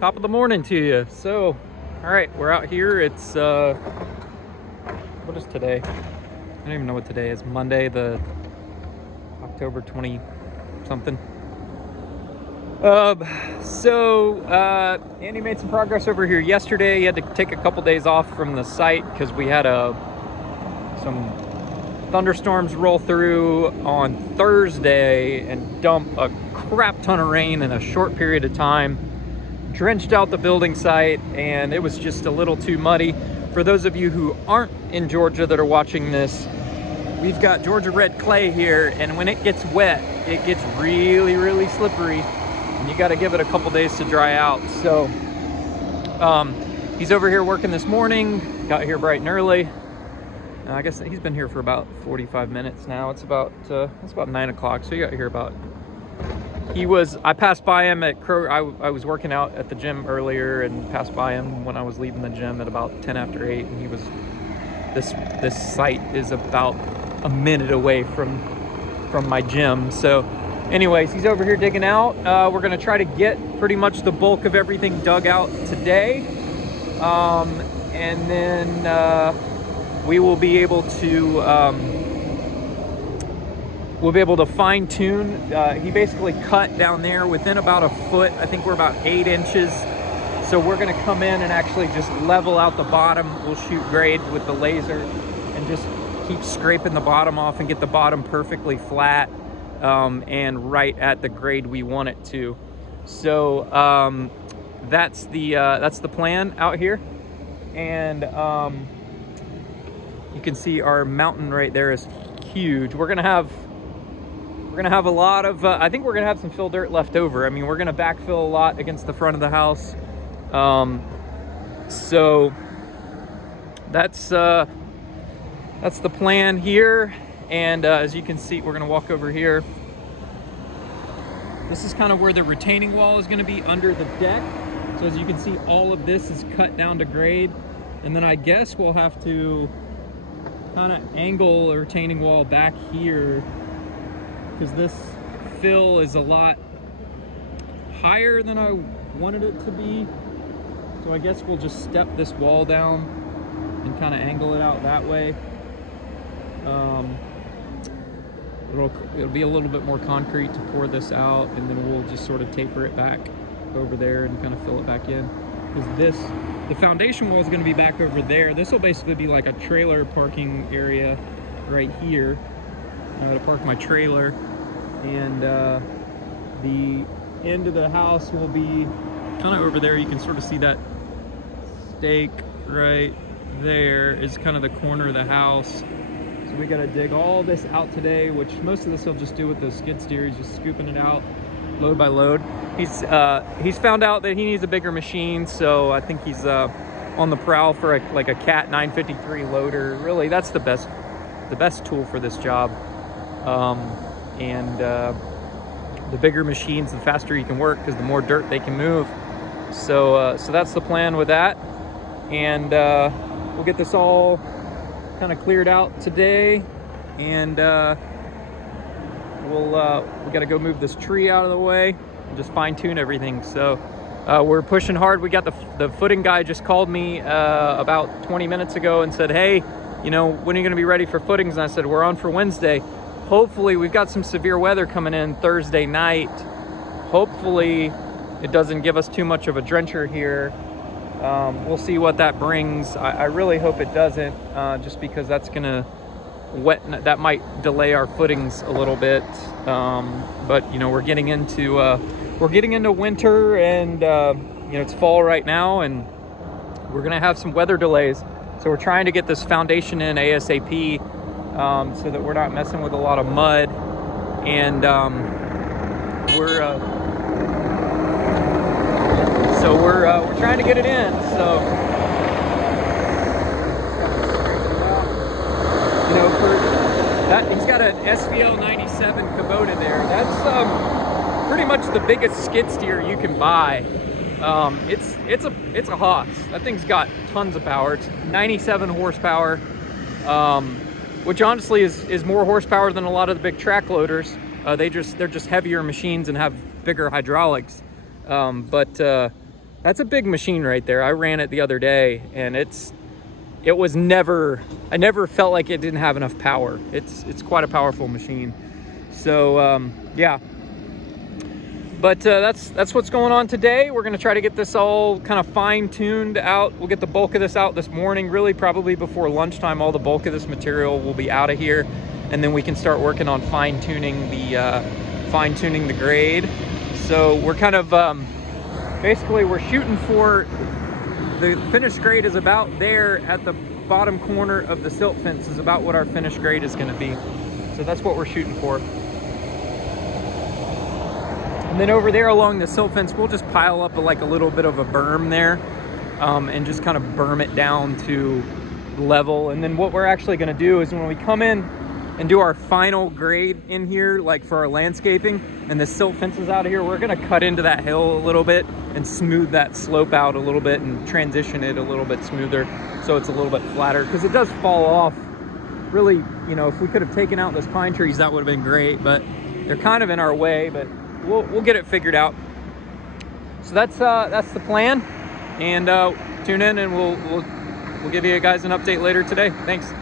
Top of the morning to you. So, all right, we're out here. It's what is today? I don't even know what today is. Monday, the October 20 something. Andy made some progress over here yesterday. He had to take a couple days off from the site because we had some thunderstorms roll through on Thursday and dump a crap ton of rain in a short period of time. Drenched out the building site, and it was just a little too muddy. For those of you who aren't in Georgia that are watching this, we've got Georgia red clay here, and when it gets wet, it gets really, really slippery, and you got to give it a couple days to dry out. So he's over here working this morning, got here bright and early. I guess he's been here for about 45 minutes now. It's about 9 o'clock, so he got here about... I passed by him at I was working out at the gym earlier and passed by him when I was leaving the gym at about 10 after 8, and he was... This site is about a minute away from my gym. So anyways, he's over here digging out. We're gonna try to get pretty much the bulk of everything dug out today, and then we will be able to fine tune. He basically cut down there within about a foot. I think we're about 8 inches. So we're gonna come in and actually just level out the bottom. We'll shoot grade with the laser and just keep scraping the bottom off and get the bottom perfectly flat and right at the grade we want it to. So that's the plan out here. And you can see our mountain right there is huge. We're gonna have a lot of I think we're gonna have some fill dirt left over. I mean, we're gonna backfill a lot against the front of the house. So that's the plan here. And as you can see, we're gonna walk over here. This is kind of where the retaining wall is gonna be under the deck. So as you can see, all of this is cut down to grade. And then I guess we'll have to kind of angle a retaining wall back here, because this fill is a lot higher than I wanted it to be. So I guess we'll just step this wall down and kind of angle it out that way. It'll be a little bit more concrete to pour this out, and then we'll just sort of taper it back over there and kind of fill it back in. Because the foundation wall is going to be back over there. This will basically be like a trailer parking area right here to park my trailer. And the end of the house will be kind of over there. You can sort of see that stake right there is kind of the corner of the house. So we got to dig all this out today, which most of this he'll just do with the skid steer. He's just scooping it out load by load. He's found out that he needs a bigger machine, so I think he's on the prowl for like a Cat 953 loader. Really, that's the best tool for this job. The bigger machines, the faster you can work, because the more dirt they can move. So that's the plan with that. And we'll get this all kind of cleared out today, and we got to go move this tree out of the way and just fine tune everything. So we're pushing hard. We got the footing guy just called me about 20 minutes ago and said, hey, you know, when are you going to be ready for footings? And I said, we're on for Wednesday. Hopefully, we've got some severe weather coming in Thursday night. Hopefully it doesn't give us too much of a drencher here. We'll see what that brings. I really hope it doesn't, just because that's gonna that might delay our footings a little bit. But you know, we're getting into winter, and you know, it's fall right now, and we're gonna have some weather delays. So we're trying to get this foundation in ASAP, so that we're not messing with a lot of mud. And we're trying to get it in. So you know, for that, he's got an SVL 97 Kubota there. That's pretty much the biggest skid steer you can buy. It's a Haas. That thing's got tons of power. It's 97 horsepower, which honestly is more horsepower than a lot of the big track loaders. They're just heavier machines and have bigger hydraulics. But That's a big machine right there. I ran it the other day, and I never felt like it didn't have enough power. It's quite a powerful machine. So yeah, but that's what's going on today. We're gonna try to get this all kind of fine-tuned out. We'll get the bulk of this out this morning, really probably before lunchtime. All the bulk of this material will be out of here, and then we can start working on fine-tuning the grade. So we're kind of basically we're shooting for the finished grade is about there at the bottom corner of the silt fence is about what our finished grade is going to be. So that's what we're shooting for. And then over there along the silt fence, we'll just pile up like a little bit of a berm there, and just kind of berm it down to level. And then what we're actually going to do is when we come in and do our final grade in here, like for our landscaping, and the silt fence is out of here, we're going to cut into that hill a little bit and smooth that slope out a little bit and transition it a little bit smoother so it's a little bit flatter, because it does fall off. Really, you know, if we could have taken out those pine trees, that would have been great, but they're kind of in our way, but we'll get it figured out. So that's the plan, and tune in and we'll give you guys an update later today. Thanks.